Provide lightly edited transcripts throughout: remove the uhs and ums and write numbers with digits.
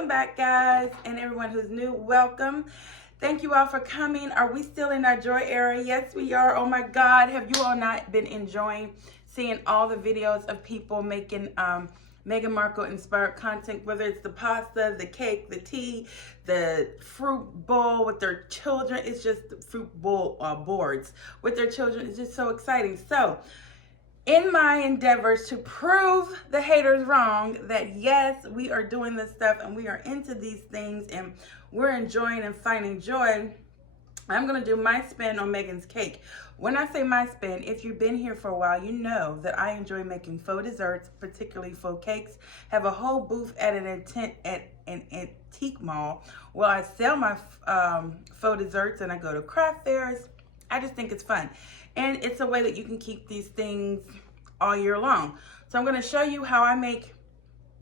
Welcome back, guys, and everyone who's new, welcome. Thank you all for coming. Are we still in our joy era? Yes, we are. Oh my God, have you all not been enjoying seeing all the videos of people making Meghan Markle inspired content, whether it's the pasta, the cake, the tea, the fruit bowl with their children? It's just fruit bowl boards with their children. It's just so exciting. So in my endeavors to prove the haters wrong, that yes, we are doing this stuff and we are into these things and we're enjoying and finding joy, I'm going to do my spin on Meghan's cake. When I say my spin, if you've been here for a while, you know that I enjoy making faux desserts, particularly faux cakes. Have a whole booth at an antique mall where I sell my faux desserts, and I go to craft fairs. I just think it's fun. And it's a way that you can keep these things all year long. So I'm going to show you how I make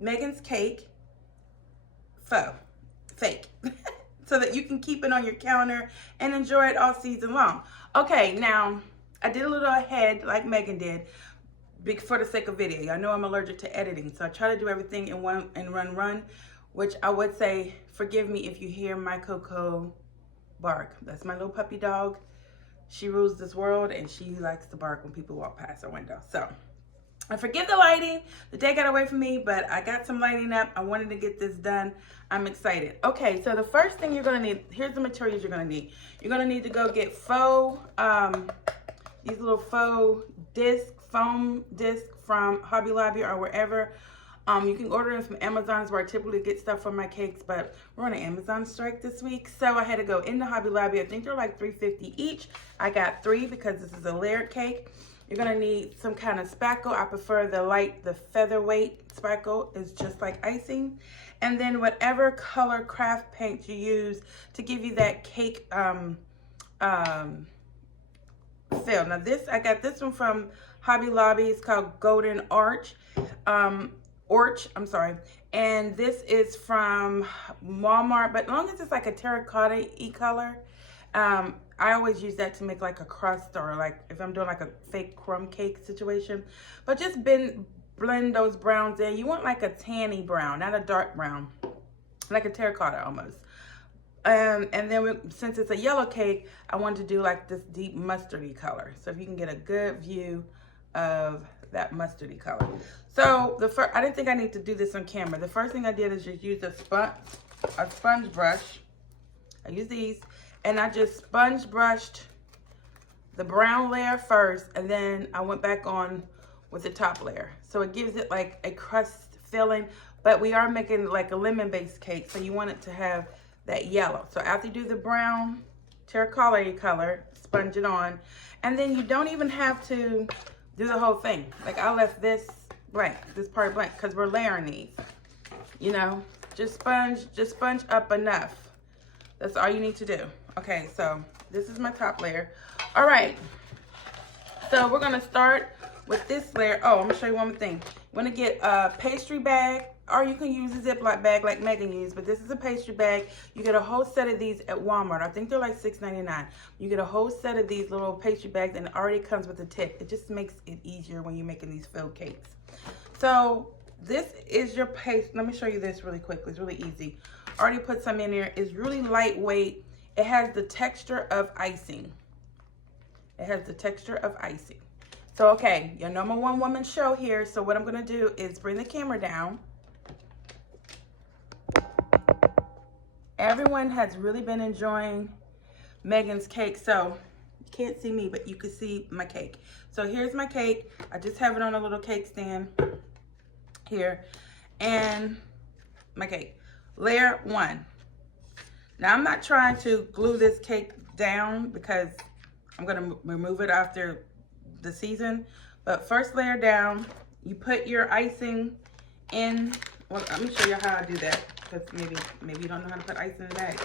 Meghan's cake fake. So that you can keep it on your counter and enjoy it all season long. Okay, now, I did a little ahead like Meghan did for the sake of video. Y'all know I'm allergic to editing, so I try to do everything in one and run, which I would say, forgive me if you hear my Coco bark. That's my little puppy dog. She rules this world, and she likes to bark when people walk past her window. So, I forgive the lighting. The day got away from me, but I got some lighting up. I wanted to get this done. I'm excited. Okay, so the first thing you're gonna need, here's the materials you're gonna need. You're gonna need to go get faux, these little faux foam disc from Hobby Lobby or wherever. You can order them from Amazon, is where I typically get stuff for my cakes, but we're on an Amazon strike this week, so I had to go into Hobby Lobby. I think they're like $3.50 each. I got 3 because this is a layered cake. You're gonna need some kind of spackle. I prefer the featherweight spackle. Is just like icing. And then whatever color craft paint you use to give you that cake feel. Now I got this one from Hobby Lobby. It's called Golden Arch. I'm sorry. And this is from Walmart, but as long as it's like a terracotta-y color, I always use that to make like a crust, or like if I'm doing like a fake crumb cake situation. But just blend those browns in. You want like a tanny brown, not a dark brown, like a terracotta almost. And then since it's a yellow cake, I want to do like this deep mustardy color. So if you can get a good view of that mustardy color. So I didn't think I need to do this on camera. The first thing I did is just use a sponge brush. I use these. And I just sponge brushed the brown layer first, and then I went back on with the top layer. So it gives it like a crust feeling, but we are making like a lemon-based cake, so you want it to have that yellow. So after you do the brown terracotta color, sponge it on, and then you don't even have to do the whole thing. Like I left this blank, this part blank, because we're layering these. You know, just sponge up enough. That's all you need to do. Okay, so this is my top layer. All right, so we're gonna start with this layer. Oh, I'm gonna show you one more thing. You wanna get a pastry bag, or you can use a Ziploc bag like Meghan used, but this is a pastry bag. You get a whole set of these at Walmart. I think they're like $6.99. You get a whole set of these little pastry bags, and it already comes with a tip. It just makes it easier when you're making these filled cakes. So this is your paste. Let me show you this really quickly. It's really easy. Already put some in there. It's really lightweight. It has the texture of icing. It has the texture of icing. So, okay, your number one woman show here. So what I'm gonna do is bring the camera down. Everyone has really been enjoying Meghan's cake. So you can't see me, but you can see my cake. So here's my cake. I just have it on a little cake stand here. And my cake. Layer 1. Now, I'm not trying to glue this cake down because I'm going to remove it after the season. But first layer down, you put your icing in. Well, let me show you how I do that, because maybe you don't know how to put ice in a bag.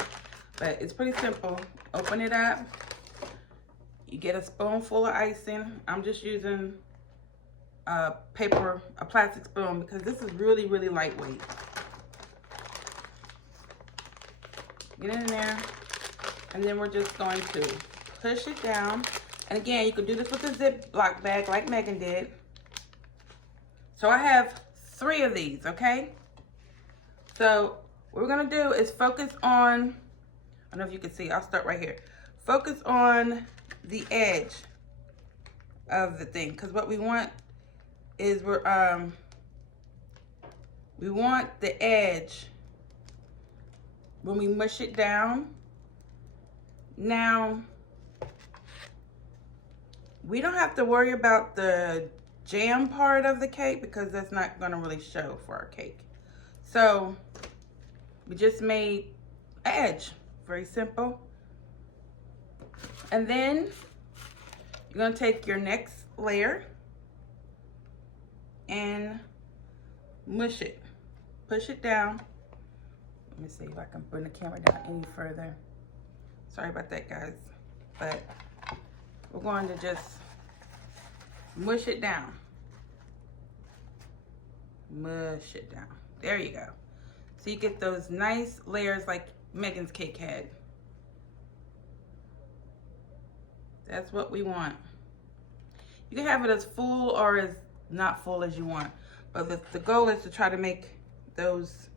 But it's pretty simple. Open it up. You get a spoonful of icing. I'm just using a plastic spoon, because this is really, really lightweight. Get in there, and then we're just going to push it down. And again, you could do this with a Ziploc bag like Meghan did. So I have 3 of these, okay? So What we're gonna do is focus on, I don't know if you can see, I'll start right here. Focus on the edge of the thing, because what we want is we want the edge when we mush it down. Now, we don't have to worry about the jam part of the cake because that's not gonna really show for our cake. So we just made an edge, very simple. And then you're gonna take your next layer and mush it, push it down. Let me see if I can bring the camera down any further. Sorry about that, guys, but we're going to just mush it down. Mush it down. There you go. So you get those nice layers like Meghan's cake had. That's what we want. You can have it as full or as not full as you want, but the goal is to try to make those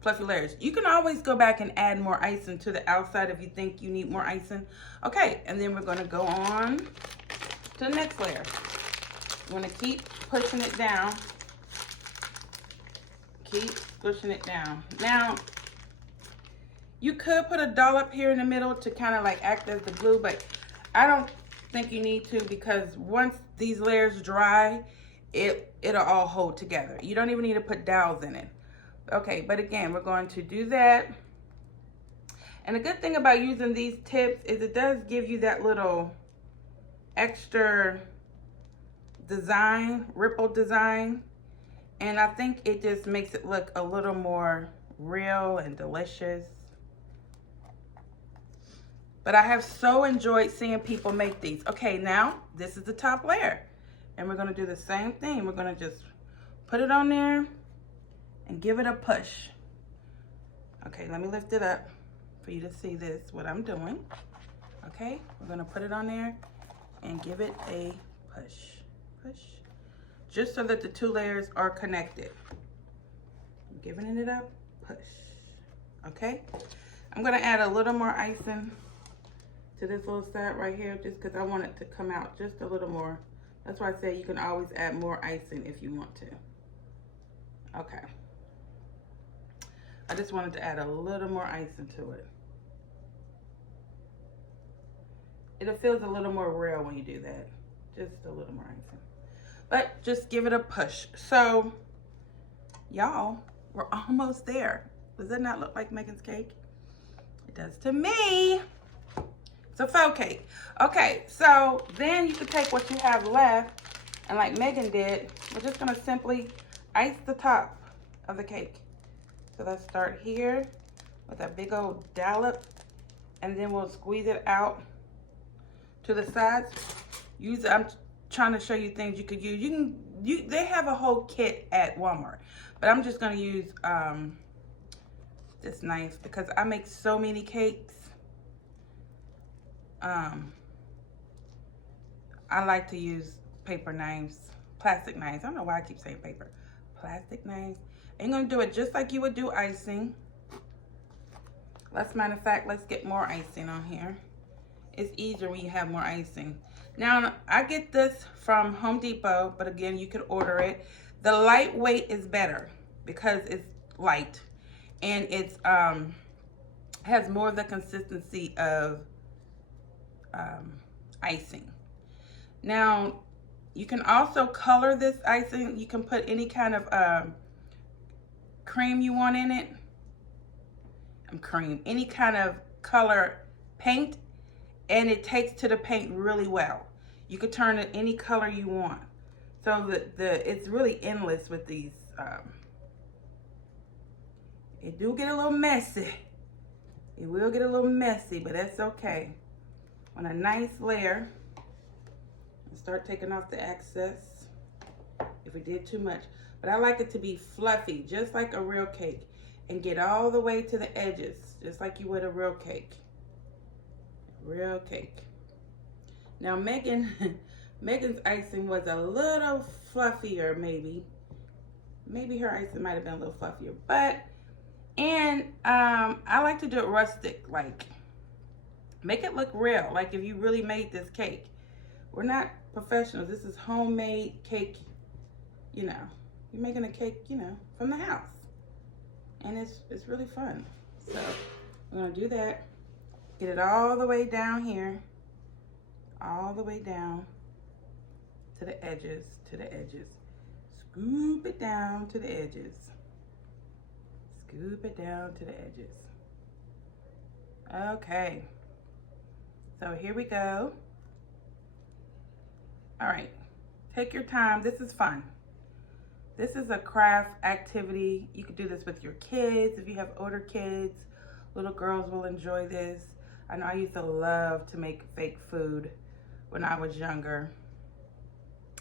fluffy layers. You can always go back and add more icing to the outside if you think you need more icing. Okay, and then we're gonna go on to the next layer. We're gonna keep pushing it down. Keep pushing it down. Now, you could put a dollop here in the middle to kind of like act as the glue, but I don't think you need to, because once these layers dry, it'll all hold together. You don't even need to put dowels in it. Okay, but again, we're going to do that. And the good thing about using these tips is it does give you that little extra design, ripple design. And I think it just makes it look a little more real and delicious. But I have so enjoyed seeing people make these. Okay, now this is the top layer. And we're gonna do the same thing. We're gonna just put it on there and give it a push. Okay, let me lift it up for you to see this, what I'm doing. Okay, we're gonna put it on there and give it a push, push. Just so that the two layers are connected. I'm giving it a push, okay? I'm gonna add a little more icing to this little side right here, just because I want it to come out just a little more. That's why I say you can always add more icing if you want to. Okay. I just wanted to add a little more icing to it. It feels a little more real when you do that. Just a little more icing. But just give it a push. So, y'all, we're almost there. Does that not look like Meghan's cake? It does to me. It's a faux cake. Okay, so then you can take what you have left, and like Meghan did, we're just gonna simply ice the top of the cake. So let's start here with a big old dollop, and then we'll squeeze it out to the sides. I'm trying to show you things you could use. They have a whole kit at Walmart, but I'm just gonna use this knife because I make so many cakes. I like to use paper knives, plastic knives. I don't know why I keep saying paper. Plastic knives. And you're gonna do it just like you would do icing. Matter of fact, let's get more icing on here. It's easier when you have more icing. Now, I get this from Home Depot, but again, you could order it. The lightweight is better because it's light and it's has more of the consistency of icing. Now, you can also color this icing. You can put any kind of cream you want in it. Any kind of color paint, and it takes to the paint really well. You could turn it any color you want. So it's really endless with these. It do get a little messy. It will get a little messy, but that's okay. On a nice layer, start taking off the excess if we did too much. But I like it to be fluffy, just like a real cake, and get all the way to the edges, just like you would a real cake. Real cake. Now Meghan's icing was a little fluffier, maybe. Maybe her icing might have been a little fluffier, but And I like to do it rustic, like make it look real, like if you really made this cake. We're not professionals. This is homemade cake, you know. You're making a cake, you know, from the house. And it's really fun. So we're gonna do that. Get it all the way down here. All the way down to the edges, Scoop it down to the edges. Scoop it down to the edges. Okay. So here we go. All right, take your time. This is fun. This is a craft activity. You could do this with your kids. If you have older kids, little girls will enjoy this. I know I used to love to make fake food when I was younger.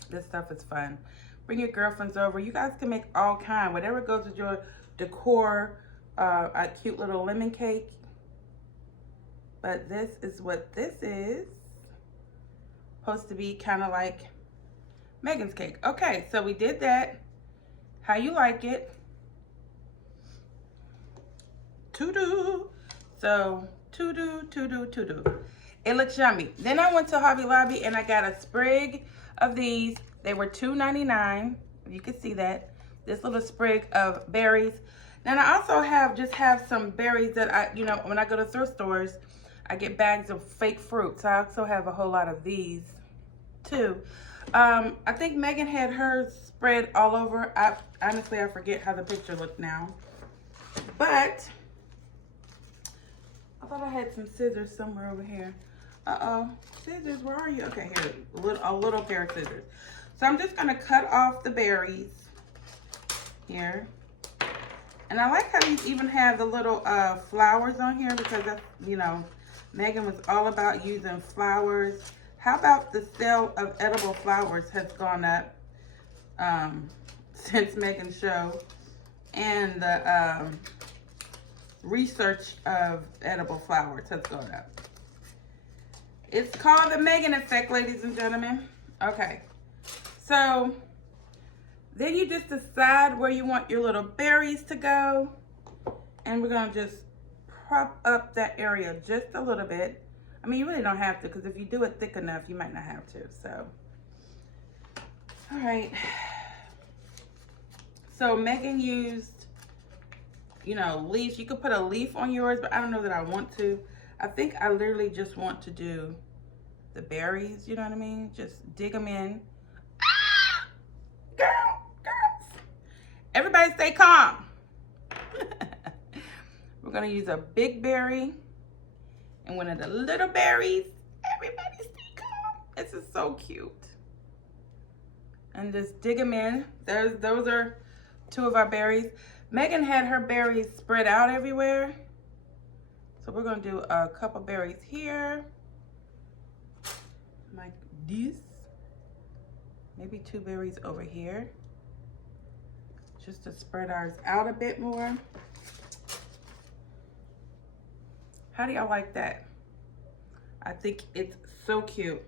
This stuff is fun. Bring your girlfriends over. You guys can make all kind, whatever goes with your decor, a cute little lemon cake. But this is what this is. Supposed to be kind of like Meghan's cake. Okay, so we did that. How you like it? To-do. So, to-do. It looks yummy. Then I went to Hobby Lobby and I got a sprig of these. They were $2.99. You can see that. This little sprig of berries. Then I also have some berries that I, you know, when I go to thrift stores, I get bags of fake fruit. So I also have a whole lot of these too. I think Meghan had hers spread all over. Honestly, I forget how the picture looked now. But I thought I had some scissors somewhere over here. Uh-oh. Scissors, where are you? Okay, here. A little pair of scissors. So I'm just going to cut off the berries here. And I like how these even have the little flowers on here because that's, you know, Meghan was all about using flowers. How about the sale of edible flowers has gone up since Meghan's show, and the research of edible flowers has gone up. It's called the Meghan effect, ladies and gentlemen. Okay, so then you just decide where you want your little berries to go, and we're gonna just prop up that area just a little bit. I mean, you really don't have to, because if you do it thick enough, you might not have to, so. All right. So Meghan used, you know, leaves. You could put a leaf on yours, but I don't know that I want to. I think I literally just want to do the berries, you know what I mean? Just dig them in. Ah! Girls. Everybody stay calm. We're gonna use a big berry and one of the little berries. Everybody stay calm. This is so cute. And just dig them in. Those are two of our berries. Meghan had her berries spread out everywhere. So we're gonna do a couple berries here. Like this. Maybe two berries over here. Just to spread ours out a bit more. How do y'all like that? I think it's so cute.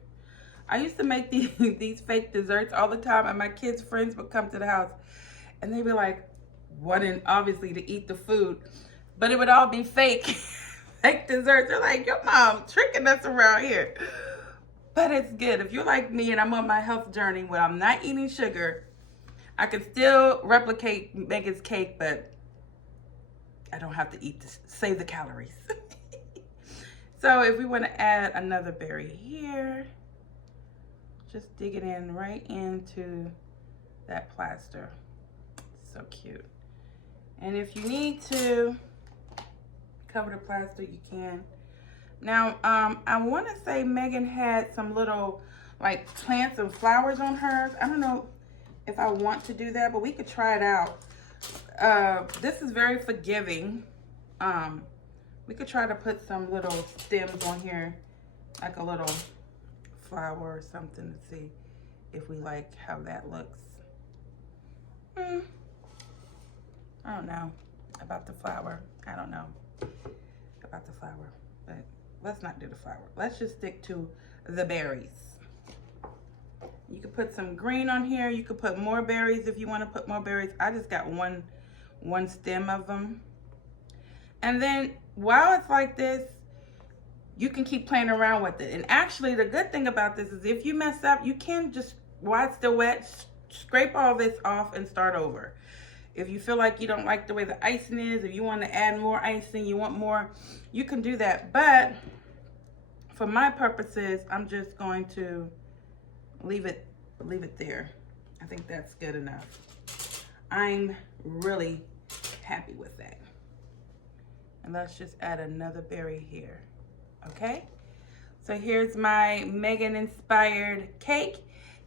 I used to make these fake desserts all the time, and my kids' friends would come to the house and they'd be like wanting obviously to eat the food, but it would all be fake. Fake desserts. They're like, your mom tricking us around here. But it's good. If you're like me and I'm on my health journey where I'm not eating sugar, I can still replicate Meghan's cake, but I don't have to eat this, save the calories. So if we want to add another berry here, just dig it in right into that plaster. So cute. And if you need to cover the plaster, you can. Now, I want to say Meghan had some little like plants and flowers on hers. I don't know if I want to do that, but we could try it out. This is very forgiving. We could try to put some little stems on here, like a little flower or something, to see if we like how that looks. I don't know about the flower. I don't know about the flower, but let's not do the flower. Let's just stick to the berries. You could put some green on here. You could put more berries if you want to put more berries. I just got one stem of them. And then while it's like this, you can keep playing around with it. And actually, the good thing about this is if you mess up, you can just, while it's still wet, scrape all this off and start over. If you feel like you don't like the way the icing is, if you want to add more icing, you want more, you can do that. But for my purposes, I'm just going to leave it there. I think that's good enough. I'm really happy with that. And let's just add another berry here. Okay? So here's my Meghan inspired cake.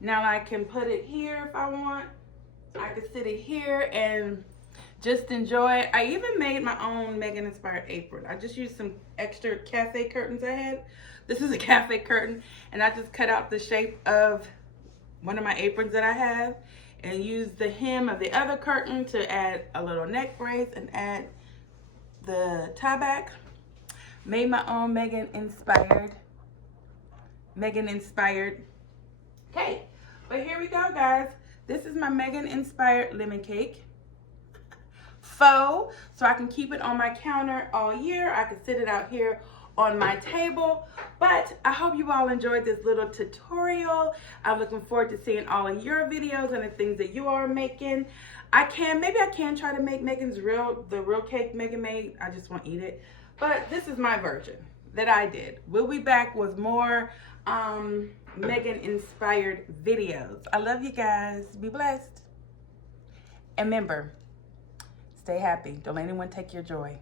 Now I can put it here if I want. I can sit it here and just enjoy it. I even made my own Meghan inspired apron. I just used some extra cafe curtains I had. This is a cafe curtain, and I just cut out the shape of one of my aprons that I have and used the hem of the other curtain to add a little neck brace and add the tie back. Made my own Meghan inspired cake. But here we go, guys. This is my Meghan inspired lemon cake. Faux, so I can keep it on my counter all year. I can sit it out here on my table. But I hope you all enjoyed this little tutorial. I'm looking forward to seeing all of your videos and the things that you are making. Maybe I can try to make Meghan's the real cake Meghan made. I just won't eat it. But this is my version that I did. We'll be back with more Meghan inspired videos. I love you guys. Be blessed. And remember, stay happy. Don't let anyone take your joy.